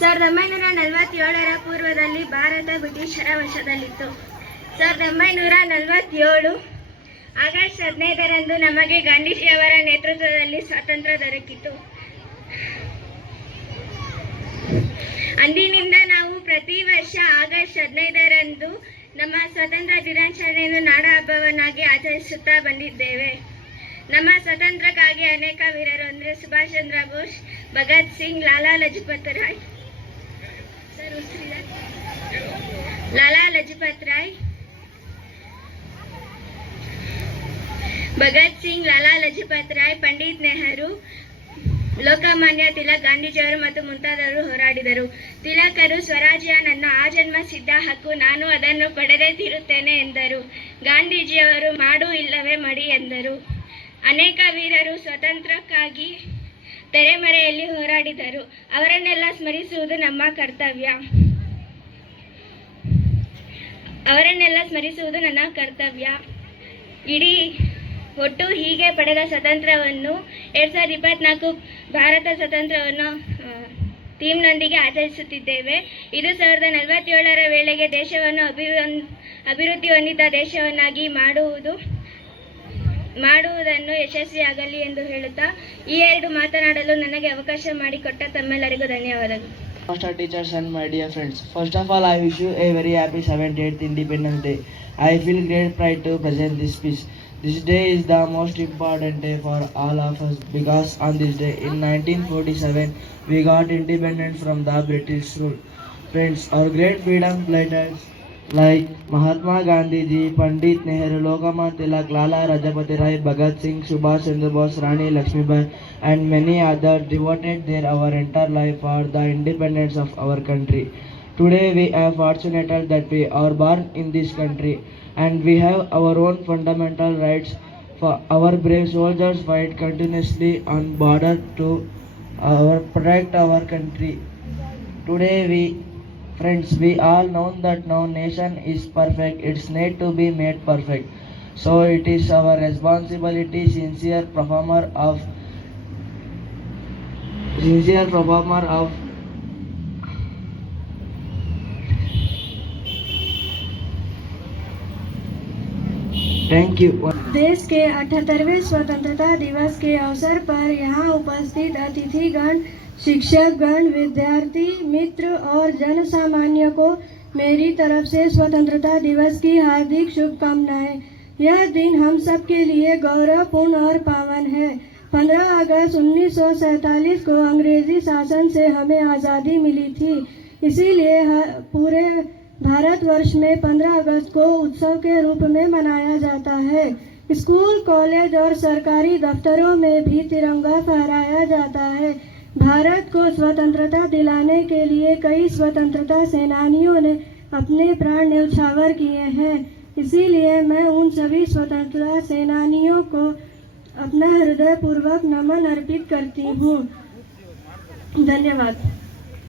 ಸಾವಿರದ ಒಂಬೈನೂರ ನಲವತ್ತೇಳರ ಪೂರ್ವದಲ್ಲಿ ಭಾರತ ಬ್ರಿಟಿಷರ ವಶದಲ್ಲಿತ್ತು. ಸಾವಿರದ ಒಂಬೈನೂರ ನಲವತ್ತೇಳು ಆಗಸ್ಟ್ ಹದಿನೈದರಂದು ನಮಗೆ ಗಾಂಧೀಜಿಯವರ ನೇತೃತ್ವದಲ್ಲಿ ಸ್ವಾತಂತ್ರ್ಯ ದೊರಕಿತು. ಅಂದಿನಿಂದ ನಾವು ಪ್ರತಿ ವರ್ಷ ಆಗಸ್ಟ್ ಹದಿನೈದರಂದು ನಮ್ಮ ಸ್ವಾತಂತ್ರ್ಯ ದಿನಾಚರಣೆಯನ್ನು ನಾಡ ಹಬ್ಬವನ್ನಾಗಿ ಆಚರಿಸುತ್ತಾ ಬಂದಿದ್ದೇವೆ. ನಮ್ಮ ಸ್ವಾತಂತ್ರ್ಯಕ್ಕಾಗಿ ಅನೇಕ ವೀರರು ಅಂದರೆ ಸುಭಾಷ್ ಚಂದ್ರ ಬೋಸ್, ಭಗತ್ ಸಿಂಗ್, ಲಾಲಾ ಲಜಪತ್ ರಾಯ್ ಲಜಪತ್ ರಾಯ್ ಭಗತ್ ಸಿಂಗ್ ಲಾಲಾ ಲಜಪತ್ ರಾಯ್ ಪಂಡಿತ್ ನೆಹರು ಲೋಕಮಾನ್ಯ ತಿಲಕ್ ಗಾಂಧೀಜಿಯವರು ಮತ್ತು ಮುಂತಾದವರು ಹೋರಾಡಿದರು. ತಿಲಕರು ಸ್ವರಾಜ್ಯ ನನ್ನ ಆಜನ್ಮ ಸಿದ್ಧ ಹಕ್ಕು, ನಾನು ಅದನ್ನು ಪಡೆದೇ ತೀರುತ್ತೇನೆ ಎಂದರು. ಗಾಂಧೀಜಿಯವರು ಮಾಡು ಇಲ್ಲವೇ ಮಡಿ ಎಂದರು. ಅನೇಕ ವೀರರು ಸ್ವತಂತ್ರಕ್ಕಾಗಿ ತೆರೆಮರೆಯಲ್ಲಿ ಹೋರಾಡಿದರು. ಅವರನ್ನೆಲ್ಲ ಸ್ಮರಿಸುವುದು ನಮ್ಮ ಕರ್ತವ್ಯ. ಅವರನ್ನೆಲ್ಲ ಸ್ಮರಿಸುವುದು ನನ್ನ ಕರ್ತವ್ಯ. ಇಡೀ ಒಟ್ಟು ಹೀಗೆ ಪಡೆದ ಸ್ವತಂತ್ರವನ್ನು ಎರಡು ಸಾವಿರದ ಇಪ್ಪತ್ನಾಲ್ಕು ಭಾರತ ಸ್ವತಂತ್ರವನ್ನು ಥೀಮ್ನೊಂದಿಗೆ ಆಚರಿಸುತ್ತಿದ್ದೇವೆ. ಇದು ಸಾವಿರದ ನಲವತ್ತೇಳರ ವೇಳೆಗೆ ದೇಶವನ್ನು ಅಭಿವೃ ಅಭಿವೃದ್ಧಿ ಹೊಂದಿದ ದೇಶವನ್ನಾಗಿ ಮಾಡುವುದು ಮಾಡುವುದನ್ನು ಯಶಸ್ವಿಯಾಗಲಿ ಎಂದು ಹೇಳುತ್ತಾ ಈ ಎರಡು ಮಾತನಾಡಲು ನನಗೆ ಅವಕಾಶ ಮಾಡಿಕೊಟ್ಟ ತಮ್ಮೆಲ್ಲರಿಗೂ ಧನ್ಯವಾದಗಳು Master teachers and my dear friends. First of all, I wish you a very happy 78th Independence Day. I feel great pride to present this speech. This day is the most important day for all of us because on this day in 1947 we got independence from the British rule. Friends, our great freedom fighters like Mahatma Gandhi ji, Pandit Nehru, Lokamanya Tilak, Lala Rajapati Rai, Bhagat Singh, Subhash Chandra Bose, Rani Lakshmibai, and many others devoted their our entire life for the independence of our country. Today we are fortunate that we are born in this country and we have our own fundamental rights. For our brave soldiers fight continuously on border to our protect our country. Today we friends we all know that no nation is perfect it's need to be made perfect so it is our responsibility sincere performer of sincere performer of thank you देश के अठहत्तरवें स्वतंत्रता दिवस के अवसर पर यहाँ उपस्थित अतिथिगण शिक्षकगण, विद्यार्थी, मित्र और जन सामान्य को मेरी तरफ़ से स्वतंत्रता दिवस की हार्दिक शुभकामनाएँ। यह दिन हम सब के लिए गौरवपूर्ण और पावन है। 15 अगस्त 1947 को अंग्रेज़ी शासन से हमें आज़ादी मिली थी। इसीलिए पूरे भारतवर्ष में 15 अगस्त को उत्सव के रूप में मनाया जाता है। स्कूल, कॉलेज और सरकारी दफ्तरों में भी तिरंगा फहराया जाता है। भारत को स्वतंत्रता दिलाने के लिए कई स्वतंत्रता सेनानियों ने अपने प्राण न्यौछावर किए हैं। इसीलिए मैं उन सभी स्वतंत्रता सेनानियों को अपना हृदय पूर्वक नमन अर्पित करती हूँ। धन्यवाद।